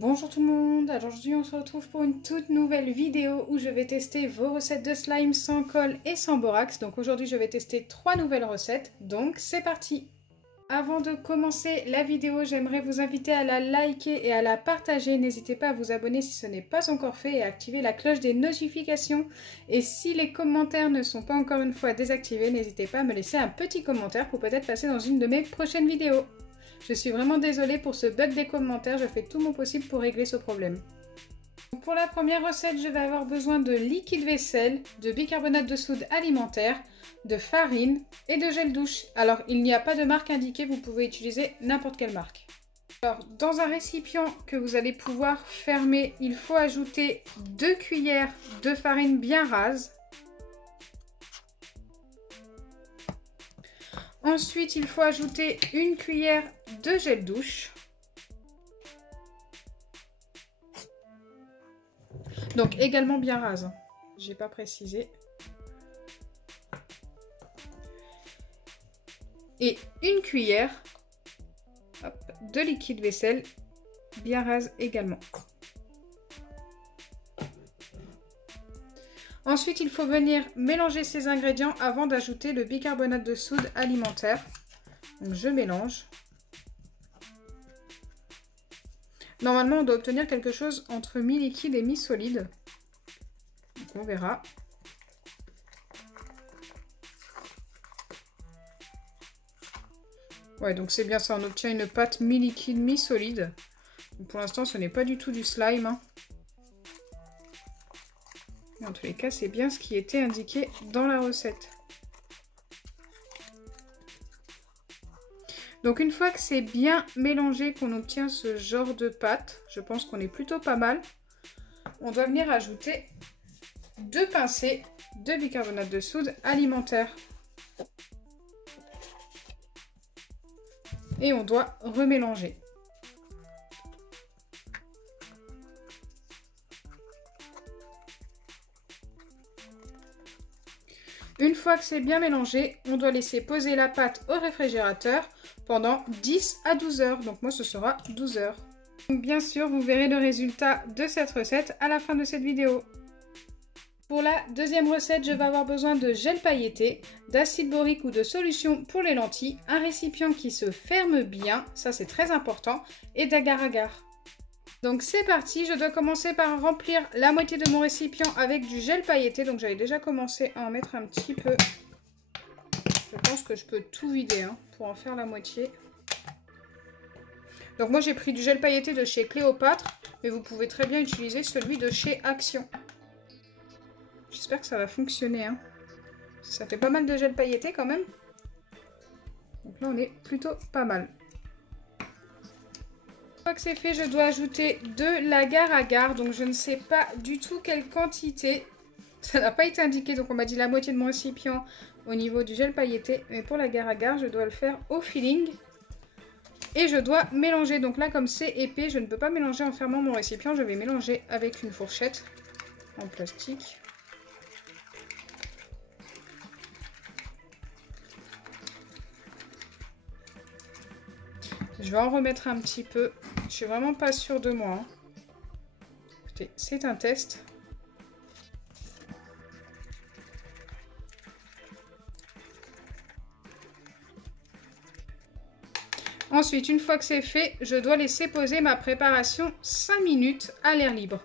Bonjour tout le monde, alors aujourd'hui on se retrouve pour une toute nouvelle vidéo où je vais tester vos recettes de slime sans colle et sans borax. Donc aujourd'hui je vais tester 3 nouvelles recettes, donc c'est parti! Avant de commencer la vidéo, j'aimerais vous inviter à la liker et à la partager. N'hésitez pas à vous abonner si ce n'est pas encore fait et à activer la cloche des notifications. Et si les commentaires ne sont pas encore une fois désactivés, n'hésitez pas à me laisser un petit commentaire pour peut-être passer dans une de mes prochaines vidéos. Je suis vraiment désolée pour ce bug des commentaires, je fais tout mon possible pour régler ce problème. Pour la première recette, je vais avoir besoin de liquide vaisselle, de bicarbonate de soude alimentaire, de farine et de gel douche. Alors, il n'y a pas de marque indiquée, vous pouvez utiliser n'importe quelle marque. Alors, dans un récipient que vous allez pouvoir fermer, il faut ajouter 2 cuillères de farine bien rase. Ensuite, il faut ajouter 1 cuillère de gel douche. Donc également bien rase, j'ai pas précisé. Et 1 cuillère de liquide vaisselle, bien rase également. Ensuite, il faut venir mélanger ces ingrédients avant d'ajouter le bicarbonate de soude alimentaire. Donc je mélange. Normalement, on doit obtenir quelque chose entre mi-liquide et mi-solide. Donc on verra. Ouais, donc c'est bien ça, on obtient une pâte mi-liquide, mi-solide. Pour l'instant, ce n'est pas du tout du slime, hein. Mais en tous les cas, c'est bien ce qui était indiqué dans la recette. Donc une fois que c'est bien mélangé, qu'on obtient ce genre de pâte, je pense qu'on est plutôt pas mal. On doit venir ajouter 2 pincées de bicarbonate de soude alimentaire. Et on doit remélanger. Une fois que c'est bien mélangé, on doit laisser poser la pâte au réfrigérateur pendant 10 à 12 heures. Donc moi, ce sera 12 heures. Donc bien sûr, vous verrez le résultat de cette recette à la fin de cette vidéo. Pour la deuxième recette, je vais avoir besoin de gel pailleté, d'acide borique ou de solution pour les lentilles, un récipient qui se ferme bien, ça c'est très important, et d'agar-agar. Donc c'est parti, je dois commencer par remplir la moitié de mon récipient avec du gel pailleté. Donc j'avais déjà commencé à en mettre un petit peu. Je pense que je peux tout vider hein, pour en faire la moitié. Donc moi j'ai pris du gel pailleté de chez Cléopâtre, mais vous pouvez très bien utiliser celui de chez Action. J'espère que ça va fonctionner. Hein. Ça fait pas mal de gel pailleté quand même. Donc là on est plutôt pas mal. Une fois que c'est fait, je dois ajouter de l'agar-agar. Donc je ne sais pas du tout quelle quantité. Ça n'a pas été indiqué, donc on m'a dit la moitié de mon récipient au niveau du gel pailleté. Mais pour l'agar-agar, je dois le faire au feeling. Et je dois mélanger. Donc là, comme c'est épais, je ne peux pas mélanger en fermant mon récipient. Je vais mélanger avec une fourchette en plastique. Je vais en remettre un petit peu. Je suis vraiment pas sûre de moi. Hein. Écoutez, c'est un test. Ensuite, une fois que c'est fait, je dois laisser poser ma préparation 5 minutes à l'air libre.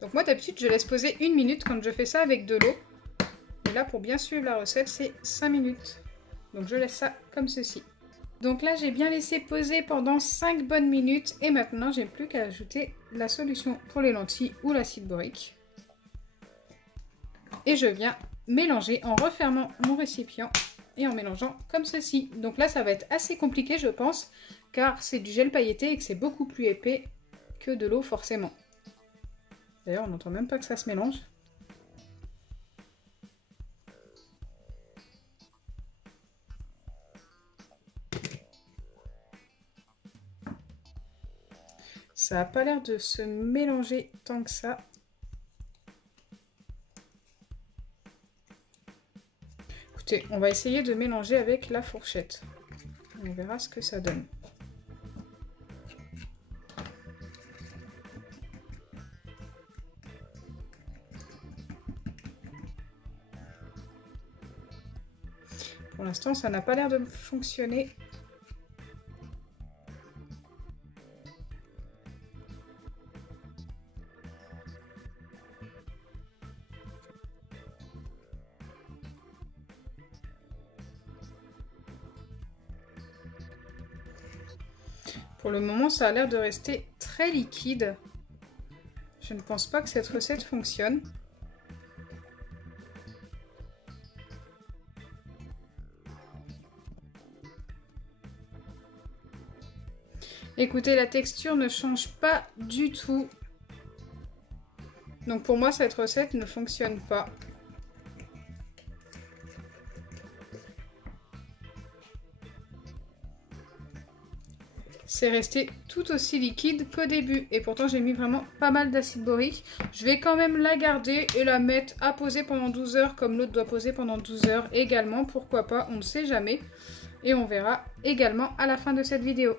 Donc moi, d'habitude, je laisse poser 1 minute quand je fais ça avec de l'eau. Mais là, pour bien suivre la recette, c'est 5 minutes. Donc je laisse ça comme ceci. Donc là, j'ai bien laissé poser pendant 5 bonnes minutes. Et maintenant, j'ai plus qu'à ajouter la solution pour les lentilles ou l'acide borique. Et je viens mélanger en refermant mon récipient et en mélangeant comme ceci. Donc là, ça va être assez compliqué, je pense, car c'est du gel pailleté et que c'est beaucoup plus épais que de l'eau, forcément. D'ailleurs, on n'entend même pas que ça se mélange. Ça n'a pas l'air de se mélanger tant que ça. Écoutez, on va essayer de mélanger avec la fourchette. On verra ce que ça donne. Pour l'instant, ça n'a pas l'air de fonctionner. Pour le moment, ça a l'air de rester très liquide. Je ne pense pas que cette recette fonctionne. Écoutez, la texture ne change pas du tout. Donc pour moi, cette recette ne fonctionne pas. C'est resté tout aussi liquide qu'au début. Et pourtant, j'ai mis vraiment pas mal d'acide borique. Je vais quand même la garder et la mettre à poser pendant 12 heures comme l'autre doit poser pendant 12 heures également. Pourquoi pas, on ne sait jamais. Et on verra également à la fin de cette vidéo.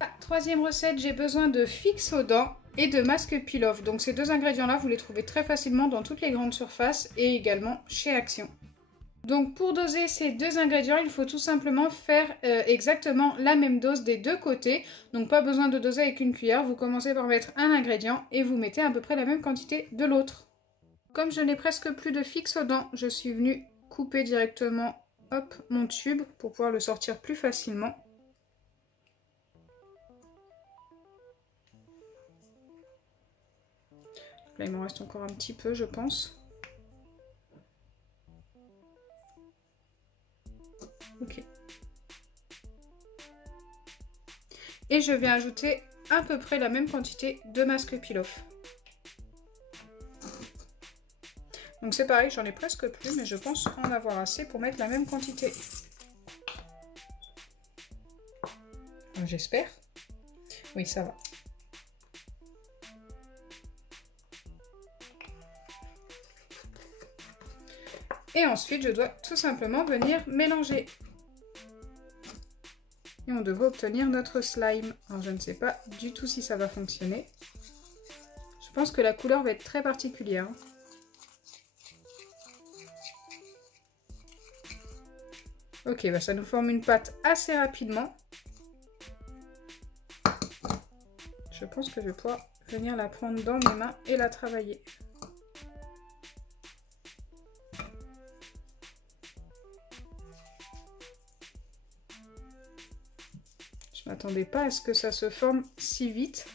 La troisième recette, j'ai besoin de fixe aux dents et de masque peel-off. Donc ces deux ingrédients-là, vous les trouvez très facilement dans toutes les grandes surfaces et également chez Action. Donc pour doser ces deux ingrédients, il faut tout simplement faire exactement la même dose des deux côtés. Donc pas besoin de doser avec une cuillère, vous commencez par mettre un ingrédient et vous mettez à peu près la même quantité de l'autre. Comme je n'ai presque plus de fixe aux dents, je suis venue couper directement hop, mon tube pour pouvoir le sortir plus facilement. Là, il m'en reste encore un petit peu, je pense. Ok. Et je vais ajouter à peu près la même quantité de masque peel-off. Donc c'est pareil, j'en ai presque plus, mais je pense en avoir assez pour mettre la même quantité. J'espère. Oui, ça va. Et ensuite, je dois tout simplement venir mélanger. Et on devrait obtenir notre slime. Alors, je ne sais pas du tout si ça va fonctionner. Je pense que la couleur va être très particulière. Ok, bah ça nous forme une pâte assez rapidement. Je pense que je vais pouvoir venir la prendre dans mes mains et la travailler. Je m'attendais pas à ce que ça se forme si vite.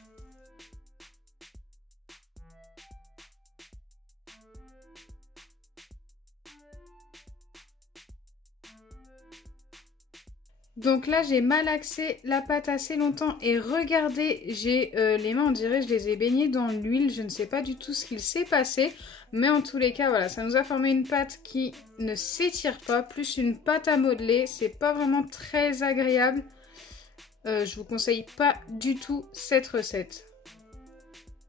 Donc là, j'ai malaxé la pâte assez longtemps et regardez, j'ai les mains, on dirait, je les ai baignées dans l'huile. Je ne sais pas du tout ce qu'il s'est passé, mais en tous les cas, voilà, ça nous a formé une pâte qui ne s'étire pas, plus une pâte à modeler. C'est pas vraiment très agréable. Je vous conseille pas du tout cette recette.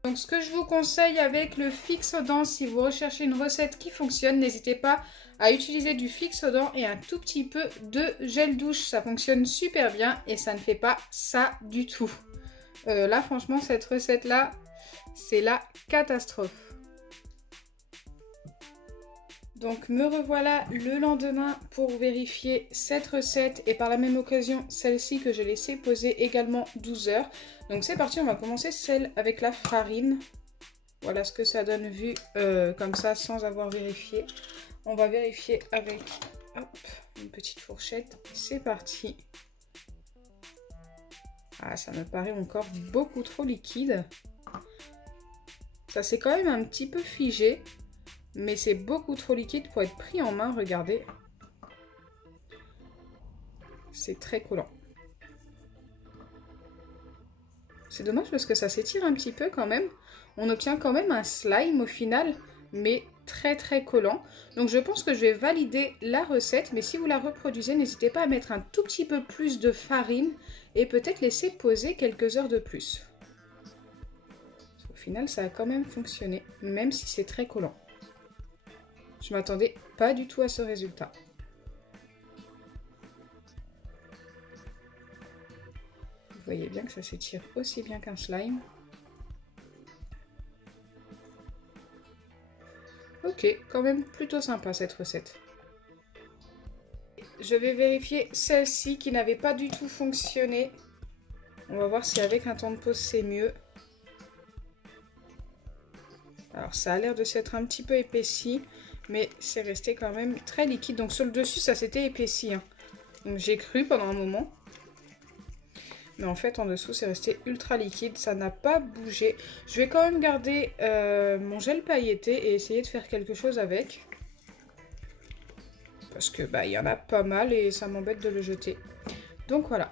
Donc ce que je vous conseille avec le fixe aux dents, si vous recherchez une recette qui fonctionne, n'hésitez pas à utiliser du fixe aux dents et un tout petit peu de gel douche. Ça fonctionne super bien et ça ne fait pas ça du tout. Là franchement cette recette là, c'est la catastrophe. Donc me revoilà le lendemain pour vérifier cette recette et par la même occasion celle-ci que j'ai laissée poser également 12 heures. Donc c'est parti, on va commencer celle avec la farine. Voilà ce que ça donne vu comme ça sans avoir vérifié. On va vérifier avec hop, une petite fourchette. C'est parti. Ah, ça me paraît encore beaucoup trop liquide. Ça c'est quand même un petit peu figé. Mais c'est beaucoup trop liquide pour être pris en main, regardez. C'est très collant. C'est dommage parce que ça s'étire un petit peu quand même. On obtient quand même un slime au final, mais très très collant. Donc je pense que je vais valider la recette, mais si vous la reproduisez, n'hésitez pas à mettre un tout petit peu plus de farine et peut-être laisser poser quelques heures de plus. Au final, ça a quand même fonctionné, même si c'est très collant. Je m'attendais pas du tout à ce résultat. Vous voyez bien que ça s'étire aussi bien qu'un slime. Ok, quand même plutôt sympa cette recette. je vais vérifier celle-ci qui n'avait pas du tout fonctionné. On va voir si avec un temps de pause c'est mieux. Alors ça a l'air de s'être un petit peu épaissi, mais c'est resté quand même très liquide. Donc sur le dessus ça s'était épaissi, hein. Donc j'ai cru pendant un moment. Mais en fait en dessous c'est resté ultra liquide, ça n'a pas bougé. Je vais quand même garder mon gel pailleté et essayer de faire quelque chose avec. Parce que bah il y en a pas mal et ça m'embête de le jeter. Donc voilà,